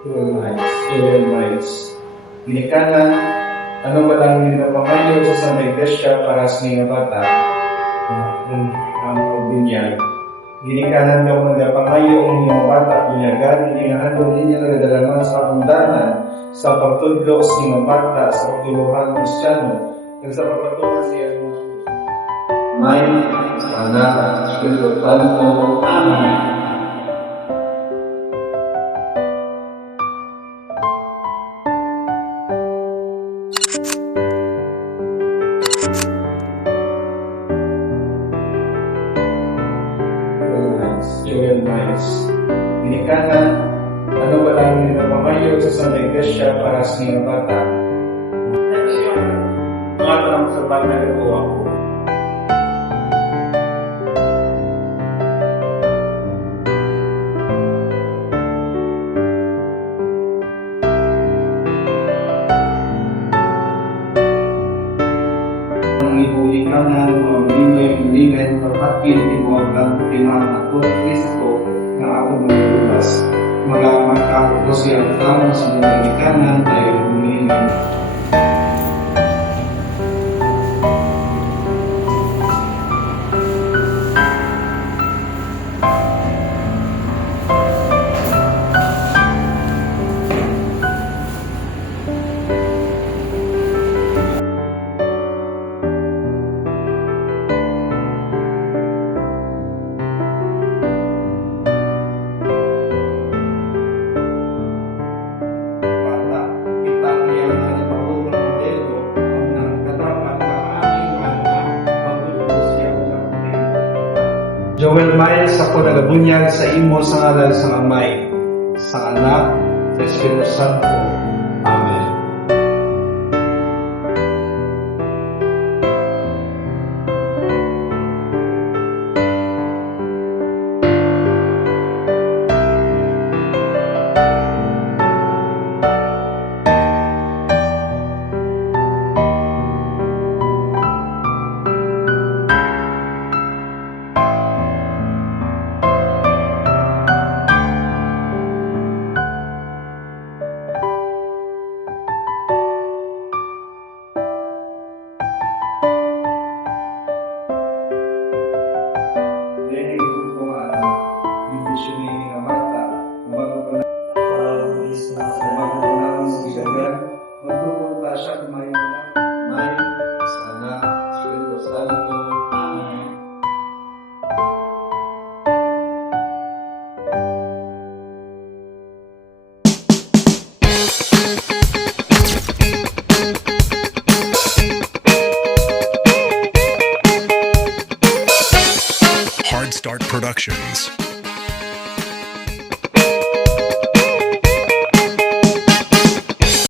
Joel Miles. Ginikanan, ano ba lang nila pamayo sa iglesia para sa mga bata, ang pagbinyag. Ginikanan daw mga pamayo ang mga bata, binyagan, ginahando ninyo nagdalaman sa undanan, sa pagtudlo sa mga bata, sa pagtuluhan ng Kristiyano, at sa pagpatuloy siya ng may sana, Espiritu Santo. Amen. Joel Miles. Ginikanan, ano ba lang nila pamayo sa iglesia para sa mga bata? Mga tanong sa bata na po ako. Ang ibuhikanan, pamilya, pagpapil, ibuhagdan, pinangat po, Kristo, na ako maglulas. Magkakapagkakot ko siya ang tawang sa mga ginikanan dahil humihingan. Joel Miles, ako nagabunyag sa imo sa ngalan sa Amay, sa Anak, sa Espiritu Santo. Amen. Hard Start Productions.